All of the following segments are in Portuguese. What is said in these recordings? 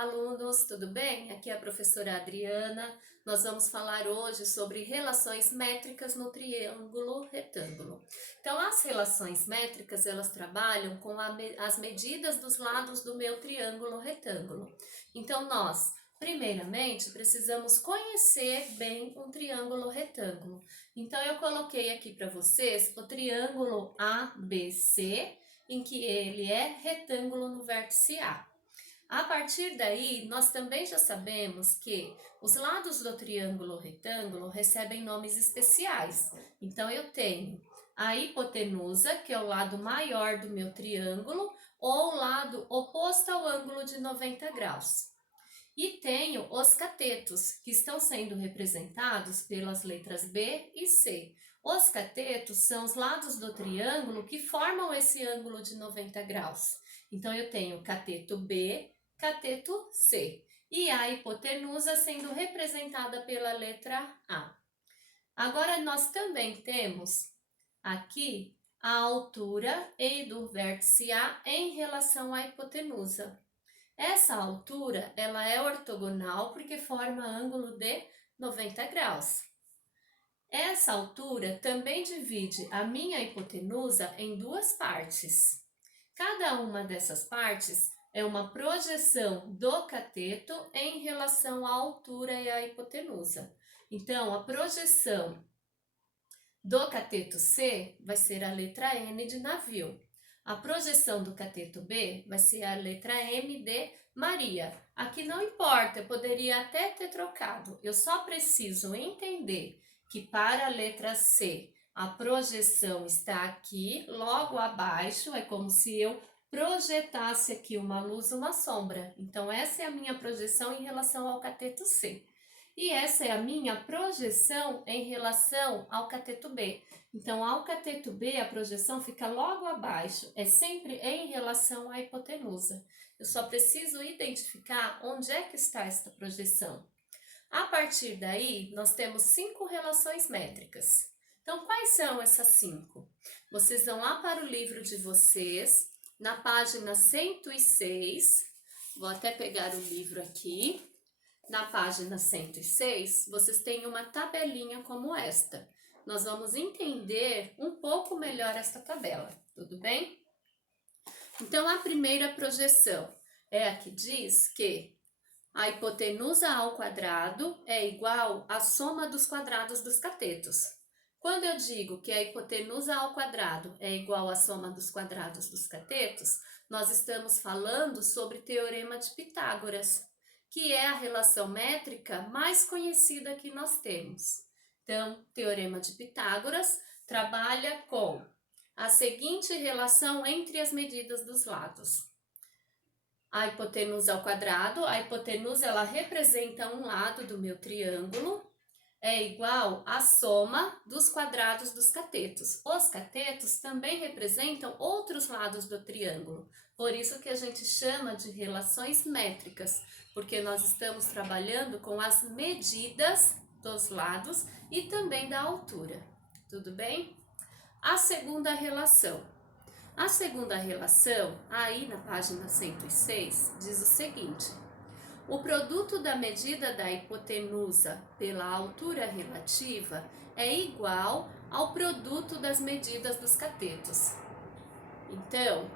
Olá, alunos, tudo bem? Aqui é a professora Adriana. Nós vamos falar hoje sobre relações métricas no triângulo retângulo. Então, as relações métricas, elas trabalham com as medidas dos lados do meu triângulo retângulo. Então, nós, primeiramente, precisamos conhecer bem um triângulo retângulo. Então, eu coloquei aqui para vocês o triângulo ABC, em que ele é retângulo no vértice A. A partir daí, nós também já sabemos que os lados do triângulo retângulo recebem nomes especiais. Então, eu tenho a hipotenusa, que é o lado maior do meu triângulo, ou o lado oposto ao ângulo de 90 graus. E tenho os catetos, que estão sendo representados pelas letras B e C. Os catetos são os lados do triângulo que formam esse ângulo de 90 graus. Então, eu tenho cateto B, cateto C, e a hipotenusa sendo representada pela letra A. Agora, nós também temos aqui a altura E do vértice A em relação à hipotenusa. Essa altura, ela é ortogonal porque forma ângulo de 90 graus. Essa altura também divide a minha hipotenusa em duas partes. Cada uma dessas partes é uma projeção do cateto em relação à altura e à hipotenusa. Então, a projeção do cateto C vai ser a letra N de navio. A projeção do cateto B vai ser a letra M de Maria. Aqui não importa, eu poderia até ter trocado. Eu só preciso entender que para a letra C, a projeção está aqui, logo abaixo, é como se eu projetasse aqui uma luz, uma sombra. Então, essa é a minha projeção em relação ao cateto C. E essa é a minha projeção em relação ao cateto B. Então, ao cateto B, a projeção fica logo abaixo, é sempre em relação à hipotenusa. Eu só preciso identificar onde é que está esta projeção. A partir daí, nós temos 5 relações métricas. Então, quais são essas 5? Vocês vão lá para o livro de vocês, na página 106, vou até pegar o livro aqui. Na página 106, vocês têm uma tabelinha como esta. Nós vamos entender um pouco melhor esta tabela, tudo bem? Então, a primeira projeção é a que diz que a hipotenusa ao quadrado é igual à soma dos quadrados dos catetos. Quando eu digo que a hipotenusa ao quadrado é igual à soma dos quadrados dos catetos, nós estamos falando sobre o teorema de Pitágoras, que é a relação métrica mais conhecida que nós temos. Então, teorema de Pitágoras trabalha com a seguinte relação entre as medidas dos lados. A hipotenusa ao quadrado, a hipotenusa ela representa um lado do meu triângulo, é igual à soma dos quadrados dos catetos. Os catetos também representam outros lados do triângulo, por isso que a gente chama de relações métricas, porque nós estamos trabalhando com as medidas dos lados e também da altura, tudo bem? A segunda relação. A segunda relação, aí na página 106, diz o seguinte: o produto da medida da hipotenusa pela altura relativa é igual ao produto das medidas dos catetos. Então,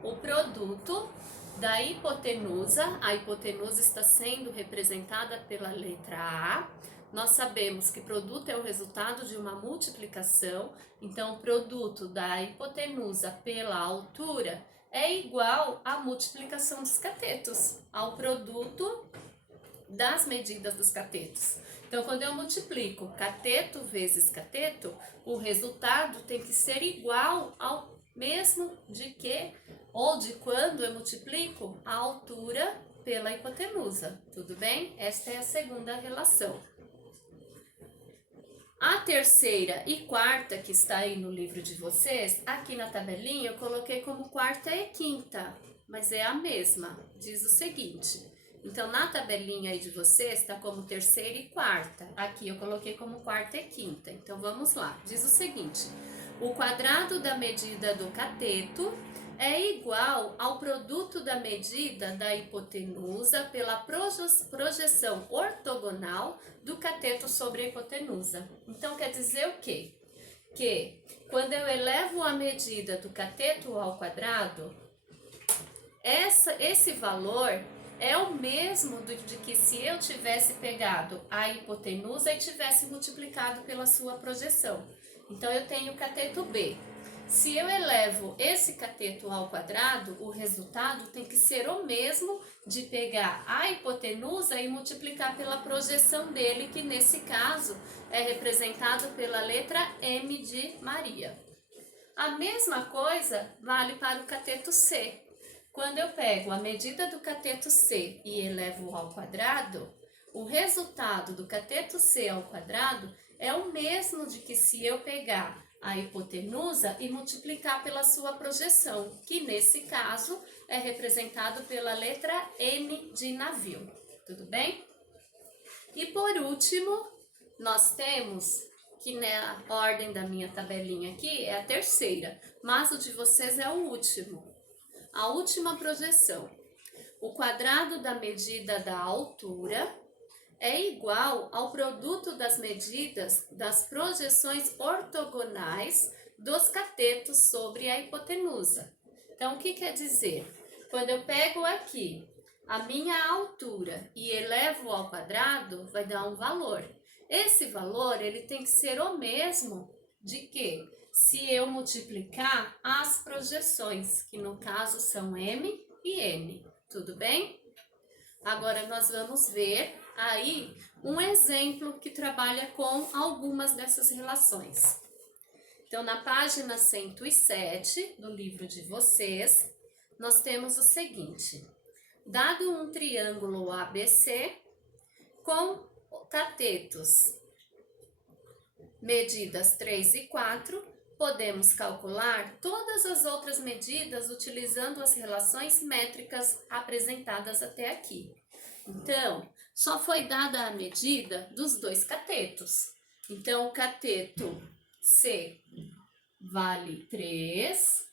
o produto da hipotenusa, a hipotenusa está sendo representada pela letra A. Nós sabemos que produto é o resultado de uma multiplicação, então o produto da hipotenusa pela altura é igual à multiplicação dos catetos, ao produto das medidas dos catetos. Então, quando eu multiplico cateto vezes cateto, o resultado tem que ser igual ao mesmo de que ou de quando eu multiplico a altura pela hipotenusa, tudo bem? Esta é a segunda relação. A terceira e quarta, que está aí no livro de vocês, aqui na tabelinha eu coloquei como quarta e quinta, mas é a mesma, diz o seguinte. Então, na tabelinha aí de vocês está como terceira e quarta, aqui eu coloquei como quarta e quinta. Então, vamos lá, diz o seguinte: o quadrado da medida do cateto é igual ao produto da medida da hipotenusa pela projeção ortogonal do cateto sobre a hipotenusa. Então, quer dizer o quê? Que quando eu elevo a medida do cateto ao quadrado, esse valor é o mesmo de que se eu tivesse pegado a hipotenusa e tivesse multiplicado pela sua projeção. Então, eu tenho o cateto B. Se eu elevo esse cateto ao quadrado, o resultado tem que ser o mesmo de pegar a hipotenusa e multiplicar pela projeção dele, que nesse caso é representado pela letra M de Maria. A mesma coisa vale para o cateto C. Quando eu pego a medida do cateto C e elevo ao quadrado, o resultado do cateto C ao quadrado é o mesmo de que se eu pegar a hipotenusa e multiplicar pela sua projeção, que nesse caso é representado pela letra N de navio. Tudo bem? E por último, nós temos, que na ordem da minha tabelinha aqui é a terceira, mas o de vocês é o último. A última projeção. O quadrado da medida da altura é igual ao produto das medidas das projeções ortogonais dos catetos sobre a hipotenusa. Então, o que quer dizer? Quando eu pego aqui a minha altura e elevo ao quadrado, vai dar um valor. Esse valor ele tem que ser o mesmo de que se eu multiplicar as projeções, que no caso são M e N. Tudo bem? Agora nós vamos ver aí um exemplo que trabalha com algumas dessas relações. Então, na página 107 do livro de vocês, nós temos o seguinte: dado um triângulo ABC com catetos medidas 3 e 4, podemos calcular todas as outras medidas utilizando as relações métricas apresentadas até aqui. Então, só foi dada a medida dos dois catetos. Então, o cateto C vale 3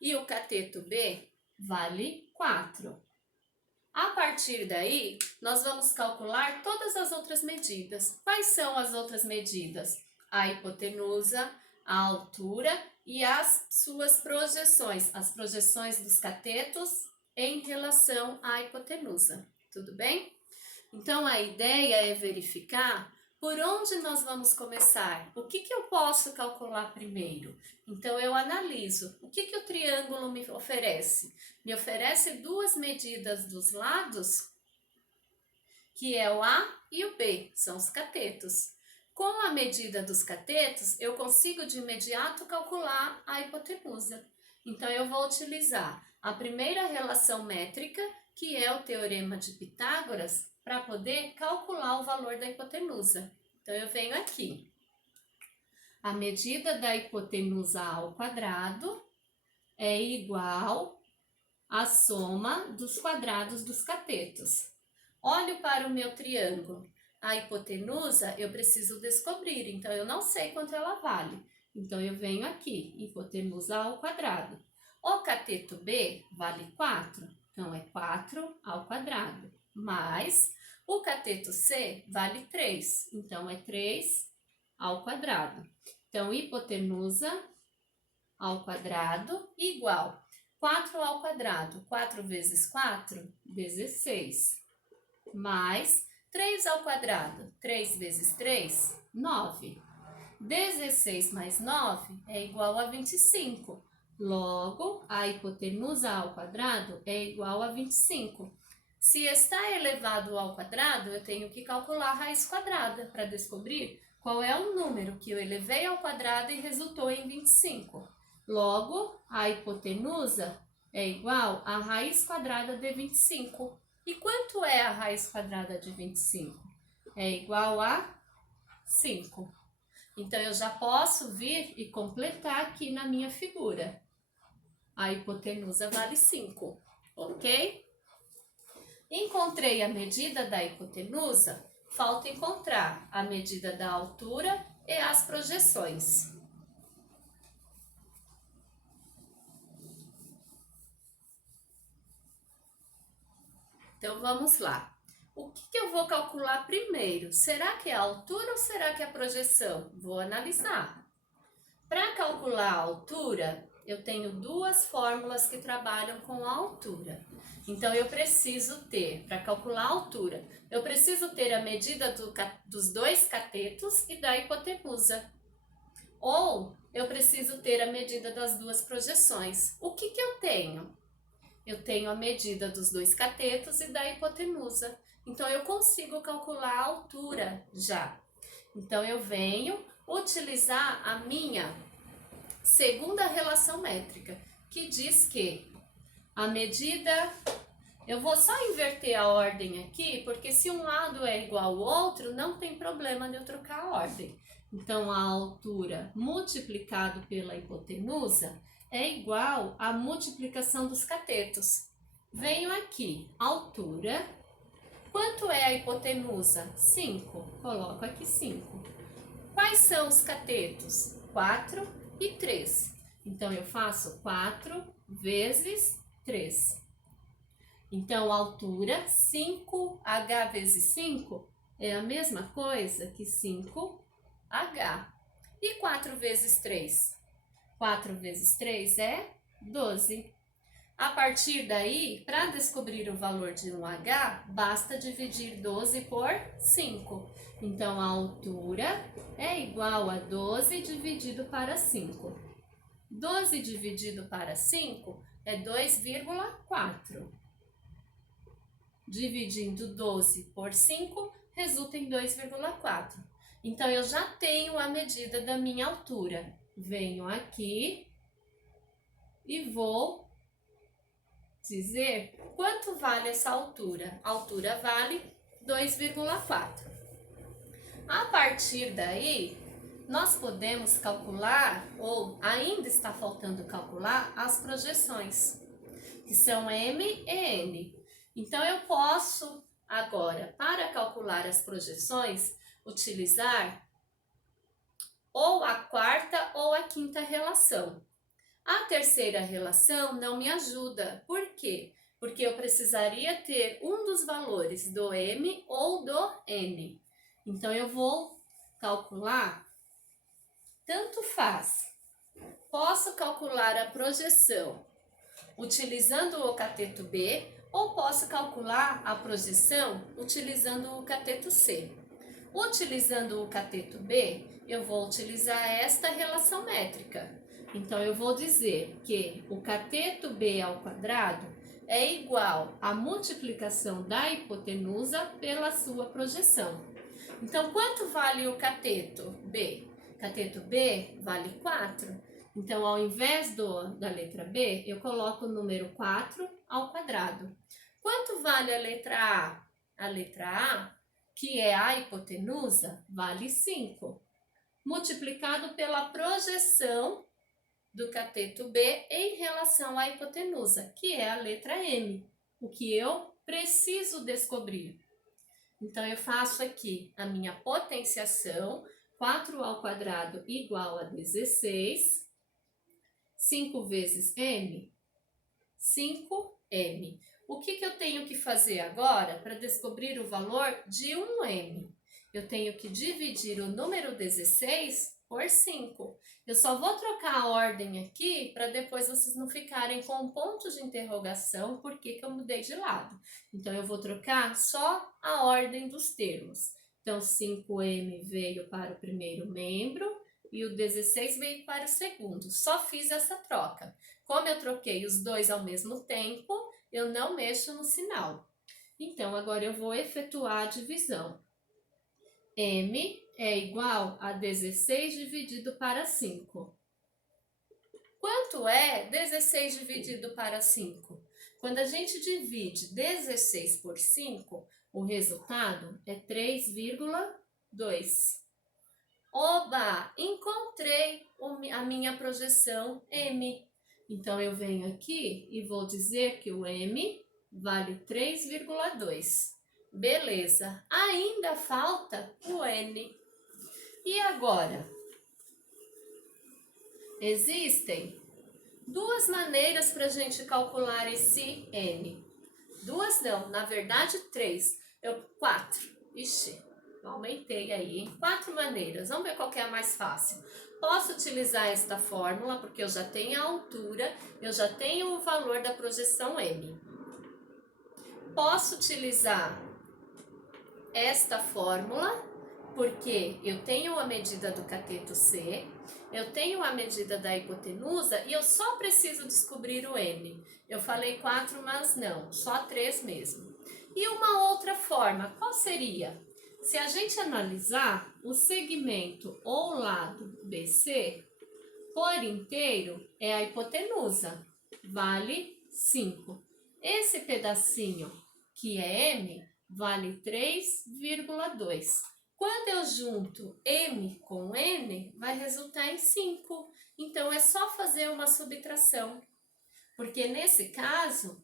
e o cateto B vale 4. A partir daí, nós vamos calcular todas as outras medidas. Quais são as outras medidas? A hipotenusa, a altura e as suas projeções, as projeções dos catetos em relação à hipotenusa. Tudo bem? Então, a ideia é verificar por onde nós vamos começar. O que eu posso calcular primeiro? Então, eu analiso. O que o triângulo me oferece? Me oferece duas medidas dos lados, que é o A e o B, são os catetos. Com a medida dos catetos, eu consigo de imediato calcular a hipotenusa. Então, eu vou utilizar a primeira relação métrica, que é o teorema de Pitágoras, para poder calcular o valor da hipotenusa. Então, eu venho aqui. A medida da hipotenusa ao quadrado é igual à soma dos quadrados dos catetos. Olho para o meu triângulo. A hipotenusa eu preciso descobrir, então eu não sei quanto ela vale. Então, eu venho aqui, hipotenusa ao quadrado. O cateto B vale 4, então é 4 ao quadrado, mais o cateto C vale 3, então é 3 ao quadrado. Então, hipotenusa ao quadrado igual 4 ao quadrado, 4 vezes 4, 16, mais 3 ao quadrado, 3 vezes 3, 9. 16 mais 9 é igual a 25. Logo, a hipotenusa ao quadrado é igual a 25. Se está elevado ao quadrado, eu tenho que calcular a raiz quadrada para descobrir qual é o número que eu elevei ao quadrado e resultou em 25. Logo, a hipotenusa é igual à raiz quadrada de 25. E quanto é a raiz quadrada de 25? É igual a 5. Então, eu já posso vir e completar aqui na minha figura. A hipotenusa vale 5, ok? Encontrei a medida da hipotenusa, falta encontrar a medida da altura e as projeções. Então vamos lá. O que eu vou calcular primeiro? Será que é a altura ou será que é a projeção? Vou analisar. Para calcular a altura, eu tenho duas fórmulas que trabalham com a altura. Então eu preciso ter, para calcular a altura, eu preciso ter a medida dos dois catetos e da hipotenusa. Ou eu preciso ter a medida das duas projeções. O que eu tenho? Eu tenho a medida dos dois catetos e da hipotenusa. Então, eu consigo calcular a altura já. Então, eu venho utilizar a minha segunda relação métrica, que diz que a medida... Eu vou só inverter a ordem aqui, porque se um lado é igual ao outro, não tem problema de eu trocar a ordem. Então, a altura multiplicado pela hipotenusa é igual à multiplicação dos catetos. Venho aqui, altura. Quanto é a hipotenusa? 5. Coloco aqui 5. Quais são os catetos? 4 e 3. Então, eu faço 4 vezes 3. Então, a altura 5H vezes 5 é a mesma coisa que 5H. E 4 vezes 3? 4 vezes 3 é 12. A partir daí, para descobrir o valor de um H, basta dividir 12 por 5. Então, a altura é igual a 12 dividido para 5. 12 dividido para 5 é 2,4. Dividindo 12 por 5, resulta em 2,4. Então, eu já tenho a medida da minha altura. Venho aqui e vou dizer quanto vale essa altura. A altura vale 2,4. A partir daí, nós podemos calcular, ou ainda está faltando calcular, as projeções, que são M e N. Então, eu posso agora, para calcular as projeções, utilizar ou a quarta ou a quinta relação. A terceira relação não me ajuda. Por quê? Porque eu precisaria ter um dos valores do M ou do N. Então, eu vou calcular, tanto faz. Posso calcular a projeção utilizando o cateto B ou posso calcular a projeção utilizando o cateto C. Utilizando o cateto B, eu vou utilizar esta relação métrica. Então, eu vou dizer que o cateto B ao quadrado é igual à multiplicação da hipotenusa pela sua projeção. Então, quanto vale o cateto B? Cateto B vale 4. Então, ao invés da letra B, eu coloco o número 4 ao quadrado. Quanto vale a letra A? A letra A, que é a hipotenusa, vale 5. Multiplicado pela projeção do cateto B em relação à hipotenusa, que é a letra M, o que eu preciso descobrir. Então, eu faço aqui a minha potenciação, 4 ao quadrado igual a 16, 5 vezes M, 5M. O que eu tenho que fazer agora para descobrir o valor de um M? Eu tenho que dividir o número 16 por 5. Eu só vou trocar a ordem aqui para depois vocês não ficarem com um ponto de interrogação por que eu mudei de lado. Então, eu vou trocar só a ordem dos termos. Então, 5M veio para o primeiro membro e o 16 veio para o segundo. Só fiz essa troca. Como eu troquei os dois ao mesmo tempo, eu não mexo no sinal. Então, agora eu vou efetuar a divisão. M é igual a 16 dividido para 5. Quanto é 16 dividido para 5? Quando a gente divide 16 por 5, o resultado é 3,2. Oba! Encontrei a minha projeção M. Então, eu venho aqui e vou dizer que o M vale 3,2. Beleza, ainda falta o N. E agora? Existem duas maneiras para a gente calcular esse N. Duas não, na verdade 3. 4. Ixi, aumentei aí, hein? 4 maneiras. Vamos ver qual que é a mais fácil. Posso utilizar esta fórmula, porque eu já tenho a altura, eu já tenho o valor da projeção M. Posso utilizar esta fórmula, porque eu tenho a medida do cateto C, eu tenho a medida da hipotenusa e eu só preciso descobrir o N. Eu falei 4, mas não, só 3 mesmo. E uma outra forma, qual seria? Se a gente analisar o segmento ou lado BC, por inteiro é a hipotenusa, vale 5. Esse pedacinho, que é M, vale 3,2. Quando eu junto M com N, vai resultar em 5. Então, é só fazer uma subtração, porque nesse caso,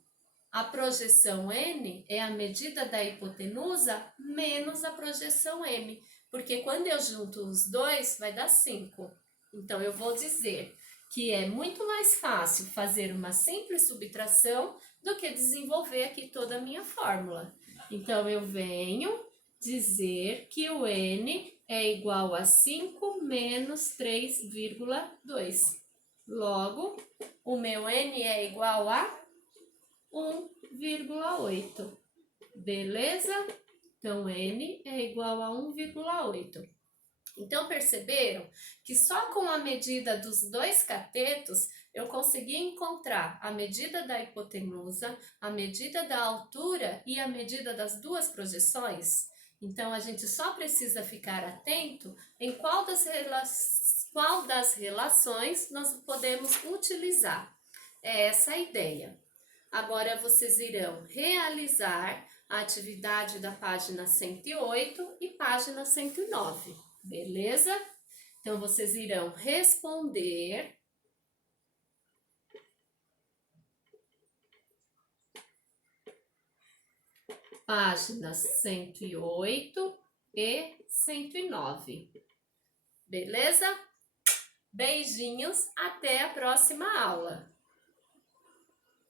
a projeção N é a medida da hipotenusa menos a projeção M, porque quando eu junto os dois, vai dar 5. Então, eu vou dizer que é muito mais fácil fazer uma simples subtração do que desenvolver aqui toda a minha fórmula. Então, eu venho dizer que o N é igual a 5 menos 3,2. Logo, o meu N é igual a 1,8. Beleza? Então, N é igual a 1,8. Então, perceberam que só com a medida dos dois catetos eu consegui encontrar a medida da hipotenusa, a medida da altura e a medida das duas projeções? Então, a gente só precisa ficar atento em qual das relações nós podemos utilizar. É essa a ideia. Agora, vocês irão realizar a atividade da página 108 e página 109, beleza? Então, vocês irão responder páginas 108 e 109, beleza? Beijinhos, até a próxima aula!